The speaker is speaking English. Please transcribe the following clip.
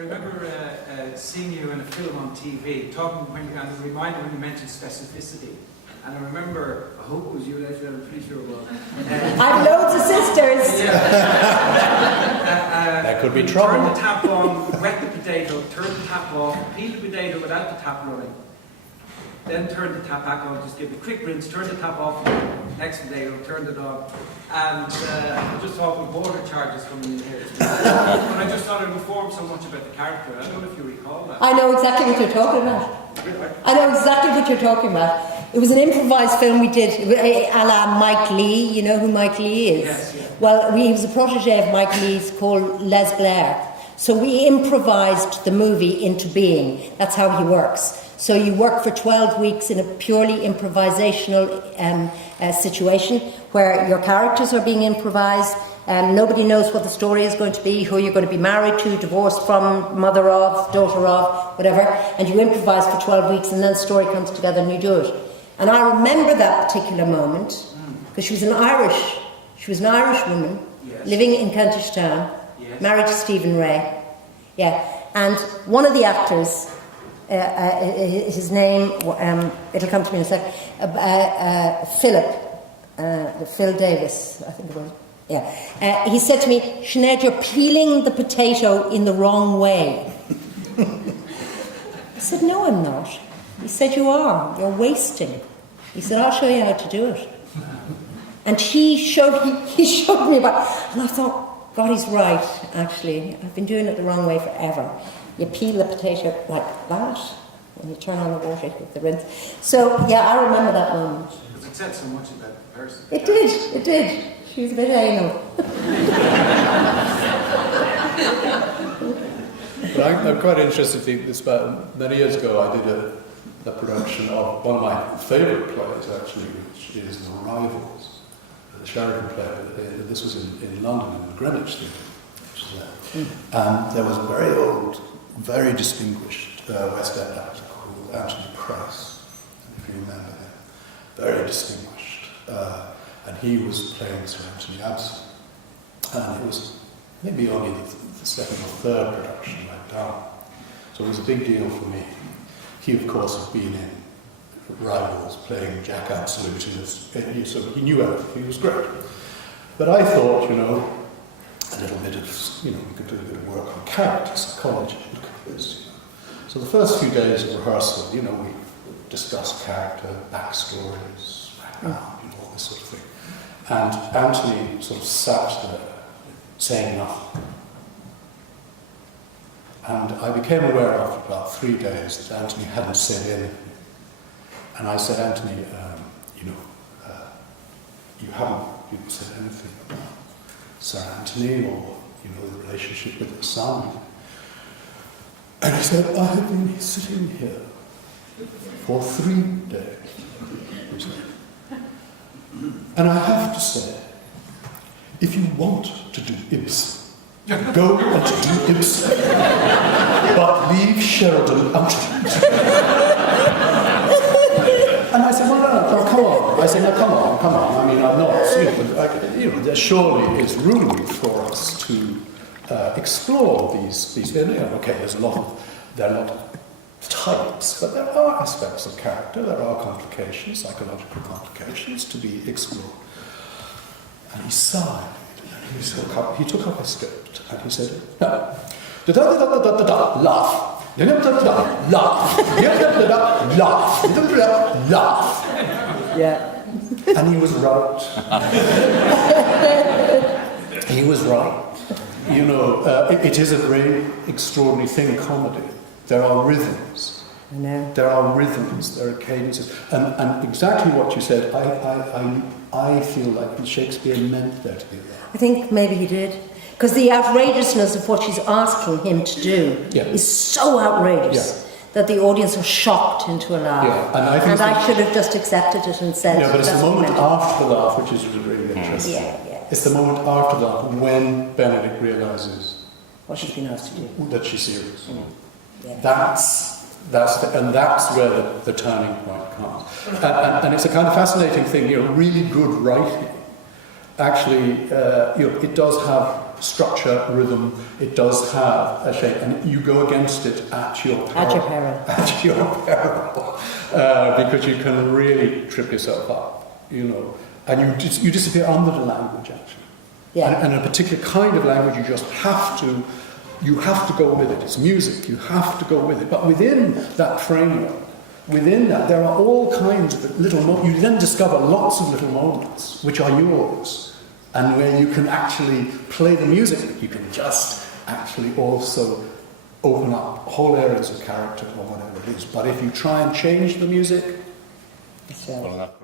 remember seeing you in a film on TV, talking when you, and a reminder when you mentioned specificity. And I remember, I hope it was you, Leslie, I'm pretty sure it was. I've loads of sisters. That could be trouble. Turn the tap on, wet the potato, turn the tap off, peel the potato without the tap running. Then turn the tap back on, just give it a quick rinse, turn the tap off, next potato, turn it on. And I just thought with water charges coming in here. But I just thought it informed so much about the character. I don't know if you recall that. I know exactly what you're talking about. I know exactly what you're talking about. It was an improvised film we did, a la Mike Lee. You know who Mike Lee is? Yes, yeah. Well, he was a protege of Mike Lee's called Les Blair. So we improvised the movie into being. That's how he works. So you work for 12 weeks in a purely improvisational situation where your characters are being improvised. Nobody knows what the story is going to be, who you're going to be married to, divorced from, mother of, daughter of, whatever. And you improvise for 12 weeks and then the story comes together and you do it. And I remember that particular moment because she was an Irish woman, yes, living in Kentish Town, yes, married to Stephen Ray. Yeah. And one of the actors, his name, it'll come to me in a sec, Phil Davis, I think it was. Yeah. He said to me, Sinead, you're peeling the potato in the wrong way. I said, no, I'm not. He said, you are. You're wasting. He said, I'll show you how to do it. And he showed me about, and I thought, God, he's right, actually. I've been doing it the wrong way forever. You peel the potato like that, and you turn on the water with the rinse. So, yeah, I remember that moment. Because it said so much about the person. It did. She was a bit anal. But I'm quite interested in this. About many years ago, I did a production of one of my favourite plays, actually, which is The Rivals, the Sheridan play. This was in London, in the Greenwich Theatre, which is there. And there was a very old, very distinguished West End actor called Anthony Price, if you remember him. Very distinguished. And he was playing Sir Anthony Absent. And it was maybe only the second or third production I'd done. So it was a big deal for me. He, of course, had been in Rivals playing Jack Absolute, so he knew everything. He was great. But I thought, a little bit of, we could do a bit of work on character psychology. Look at this, So the first few days of rehearsal, we discussed character, backstories, background, all this sort of thing. And Anthony sort of sat there, saying nothing. And I became aware after about 3 days that Anthony hadn't said anything. And I said, Anthony, you haven't said anything about Sir Anthony or, the relationship with your son. And he said, I have been sitting here for 3 days. And I have to say, if you want to do Ibsen, go and do Ibsen, but leave Sheridan out of it. And I said, well, no, come on. I said, no, come on. I mean, I'm not, there surely is room for us to explore these. Okay, there are a lot of types, but there are aspects of character, there are complications, psychological complications to be explored. And he sighed. He took up a script and he said, no, laugh. Laugh. Yeah. And he was right. He was right. It is a very extraordinary thing, comedy. There are rhythms. I know. There are rhythms, there are cadences. And exactly what you said, I feel like Shakespeare meant there to be that. I think maybe he did. Because the outrageousness of what she's asking him to do is so outrageous that the audience are shocked into a laugh. Yeah. And I should have just accepted it and said... Yeah, but it's the moment after the laugh which is really interesting. Yeah. It's the moment after the laugh when Benedict realises what she's been asked to do. That she's serious. Yeah. That's where the turning point comes. And it's a kind of fascinating thing, really good writing. Actually, it does have structure, rhythm, it does have a shape, and you go against it at your peril. At your peril. At your peril. Because you can really trip yourself up, you know. And you disappear under the language, actually. Yeah. And a particular kind of language, you just have to go with it. It's music, you have to go with it. But within that framework, within that, there are all kinds of little moments. You then discover lots of little moments which are yours, and where you can actually play the music. You can just actually also open up whole areas of character or whatever it is. But if you try and change the music, Sure. Well,